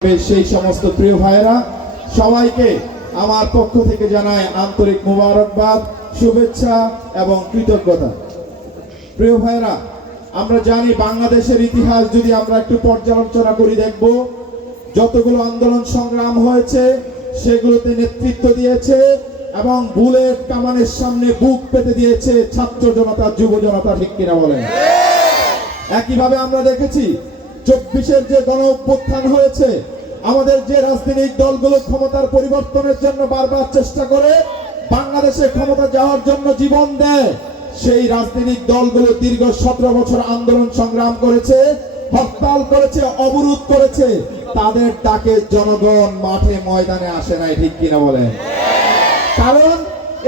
সেই সমস্ত প্রিয় ভাইরা সবাইকে আমার পক্ষ থেকে জানায় আন্তরিক মুবারকবাদ, শুভেচ্ছা এবং কৃতজ্ঞতা। প্রিয় ভাইরা আমরা জানি বাংলাদেশের ইতিহাস যদি আমরা একটু পর্যালোচনা করি দেখব, যতগুলো আন্দোলন সংগ্রাম হয়েছে, সেগুলোতে নেতৃত্ব দিয়েছে এবং বুলেট কামানের সামনে বুক পেতে দিয়েছে ছাত্র জনতা, যুব জনতা, ঠিক কিনা বলেন? একইভাবে আমরা দেখেছি চব্বিশের যে গণ অভ্যুত্থান হয়েছে, আমাদের যে রাজনৈতিক দলগুলো ক্ষমতার পরিবর্তনের জন্য বারবার চেষ্টা করে, বাংলাদেশে ক্ষমতা যাওয়ার জন্য জীবন দেয়, সেই রাজনৈতিক দলগুলো দীর্ঘ সতেরো বছর আন্দোলন সংগ্রাম করেছে, হরতাল করেছে, অবরোধ করেছে, তাদের ডাকে জনগণ মাঠে ময়দানে আসে নাই, ঠিক কিনা বলেন? কারণ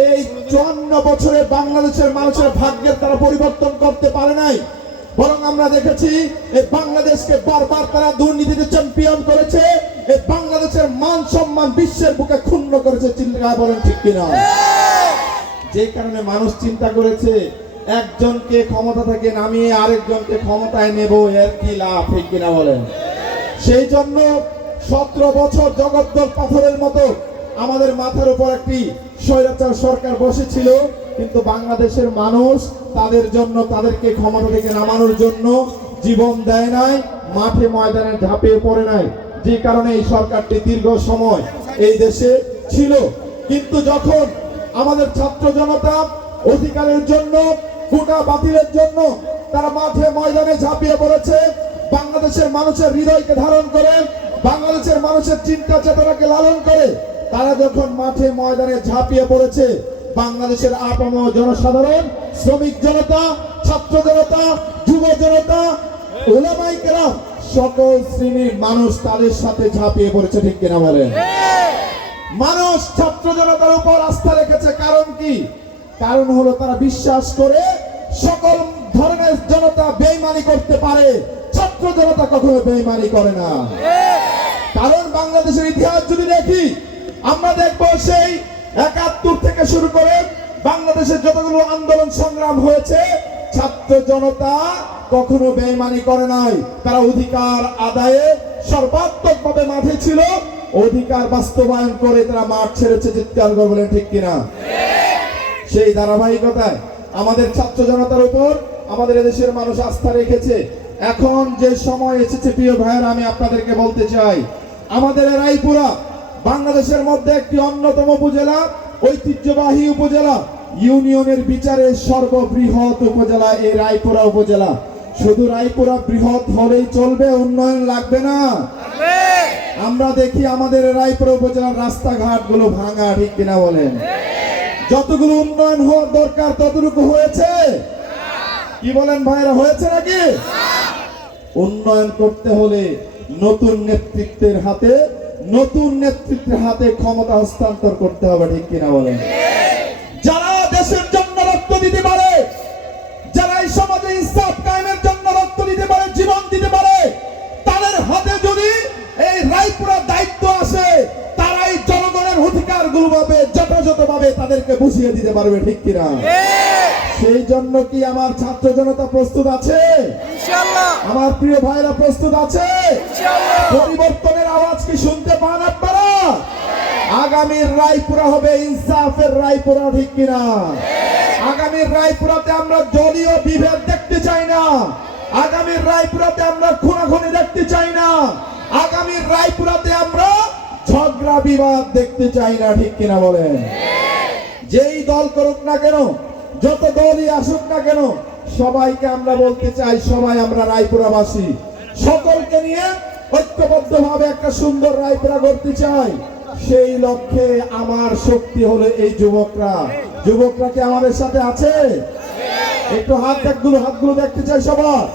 এই চুয়ান্ন বছরে বাংলাদেশের মানুষের ভাগ্যের তারা পরিবর্তন করতে পারে নাই বরং আমরা দেখেছি এই বাংলাদেশকে বারবার তারা দুর্নীতিতে চ্যাম্পিয়ন করেছে এই বাংলাদেশের মান সম্মান বিশ্বের বুকে ক্ষুণ্ণ করেছে চিন্তা বলেন ঠিক কিনা? যে কারণে মানুষ চিন্তা করেছে, একজনকে ক্ষমতা থেকে নামিয়ে আরেকজনকে ক্ষমতায় নেব, এর কি লাভ কিনা বলেন? সেই জন্য সতেরো বছর জগদ্দল পাথরের মতো আমাদের মাথার উপর একটি স্বৈরাচার সরকার বসেছিল, কিন্তু বাংলাদেশের মানুষ তাদের জন্য, তাদেরকে ক্ষমতা থেকে নামানোর জন্য জীবন দেয় নাই, মাঠে ময়দানে ঝাঁপিয়ে পড়ে নাই। যে কারণে এই সরকারটি দীর্ঘ সময় এই দেশে ছিল। কিন্তু যখন আমাদের ছাত্র জনতা অধিকারের জন্য, কোটা বাতিলের জন্য তারা মাঠে ময়দানে ঝাঁপিয়ে পড়েছে, বাংলাদেশের মানুষের হৃদয়কে ধারণ করে, বাংলাদেশের মানুষের চিন্তা চেতনাকে লালন করে তারা যখন মাঠে ময়দানে ঝাঁপিয়ে পড়েছে, বাংলাদেশের আপম জনসাধারণ, শ্রমিক জনতা, ছাত্র জনতা, যুব জনতা সকল শ্রেণির মানুষ তাদের সাথে ঝাঁপিয়ে পড়েছে, ঠিক কিনা বলেন? মানুষ ছাত্র জনতার উপর আস্থা রেখেছে, কারণ কি? কারণ হলো তারা বিশ্বাস করে সকল ধরনের জনতা বেইমানি করতে পারে, ছাত্র জনতা কখনো বেইমানি করে না। কারণ বাংলাদেশের ইতিহাস যদি দেখি আমরা দেখব সেই একাত্তর থেকে শুরু করে বাংলাদেশের যতগুলো আন্দোলন সংগ্রাম হয়েছে, ছাত্র জনতা কখনো বেইমানি করে নাই। তারা অধিকার আদায়ে সর্বাত্মকভাবে মাঠে ছিল, অধিকার বাস্তবায়ন করে তারা মাঠ ছেড়েছে, চিৎকার করে বলেন ঠিক কিনা? সেই ধারাবাহিকতায় আমাদের ছাত্র জনতার উপর আমাদের এদেশের মানুষ আস্থা রেখেছে। এখন যে সময় এসেছে, প্রিয় ভাইয়ের, আমি আপনাদেরকে বলতে চাই, আমাদের রায়পুরা বাংলাদেশের মধ্যে একটি অন্যতম উপজেলা ঐতিহ্যবাহী উপজেলা ইউনিয়নের বিচারে সর্ববৃহৎ উপজেলা এই রায়পুরা উপজেলা। শুধু রায়পুরা বৃহৎ হলেই চলবে উন্নয়ন লাগবে না। আমরা দেখি আমাদের রায়পুরা উপজেলার রাস্তাঘাটগুলো ভাঙা ঠিক কিনা বলেন? যতগুলো উন্নয়ন হওয়ার দরকার ততটুকু হয়েছে? কি বলেন ভাইরা হয়েছে নাকি? উন্নয়ন করতে হলে নতুন নেতৃত্বের হাতে নতুন নেতৃত্বের হাতে ক্ষমতা হস্তান্তর করতে হবে ঠিক কিনা বলেন? যারা দেশের জন্য রক্ত দিতে পারে যারা এই সমাজে ইনসাফ কায়েমের জন্য রক্ত দিতে পারে জীবন দিতে পারে তাদের হাতে যদি এই রায়পুরা দায়িত্ব আসে তারাই জনগণের অধিকারগুলো পাবে যথাযথভাবে তাদেরকে বুঝিয়ে দিতে পারবে ঠিক কিনা? সেই জন্য কি আমার ছাত্র জনতা প্রস্তুত আছে? আমার প্রিয় ভাইরা প্রস্তুত আছে? পরিবর্তনের আওয়াজ কি শুনতে পান আপনারা? আগামীর রায়পুরা হবে ইনসাফের রায়পুরা, ঠিক কিনা? আগামীর রায়পুরাতে আমরা দলীয় বিভেদ দেখতে চাই না। আগামীর রায়পুরাতে আমরা খুনাখুনি দেখতে চাই না। আগামীর রায়পুরাতে আমরা ঝগড়া বিবাদ দেখতে চাই না, ঠিক কিনা বলেন? যেই দল করুক না কেন, যত দলই আসুক না কেন, সবাইকে আমরা বলতে চাই, সবাই আমরা রায়পুরাবাসী। সকলকে নিয়ে ঐক্যবদ্ধ ভাবে একটা সুন্দর রায়পুরা করতে চাই। সেই লক্ষ্যে আমার শক্তি হলো এই যুবকরা। যুবকরা কি আমাদের সাথে আছে? একটু হাত দেখগুলো হাতগুলো দেখতে চাই সবার।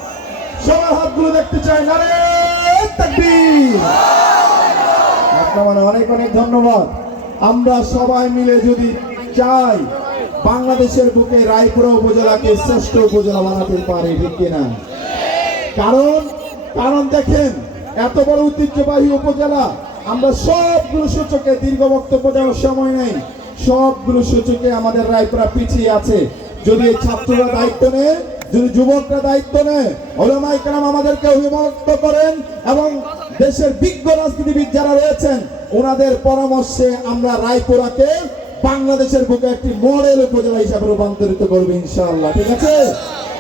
সবার হাতগুলো দেখতে চাই আপনার মানে অনেক অনেক ধন্যবাদ। আমরা সবাই মিলে যদি চাই, বাংলাদেশের বুকে রায়পুরা উপজেলাকে শ্রেষ্ঠ উপজেলা বানাতে পারে ঠিক কিনা? কারণ কারণ দেখেন এত বড় ঐতিহ্যবাহী উপজেলা। আমরা সবগুলো সূচকে দীর্ঘ বক্তব্য দেওয়ার সময় নেই। সবগুলো সূচকে আমাদের রায়পুরা পিছিয়ে আছে। যদি ছাত্ররা দায়িত্ব নেয়, যদি যুবকরা দায়িত্ব নেয় ওলামাই আমাদেরকে অভিভক্ত করেন এবং দেশের বিজ্ঞ রাজনীতিবিদ যারা রয়েছেন, ওনাদের পরামর্শে আমরা রায়পুরাকে বাংলাদেশের বুকে একটি মডেল উপজেলা হিসাবে রূপান্তরিত করব ইনশাআল্লাহ। ঠিক আছে?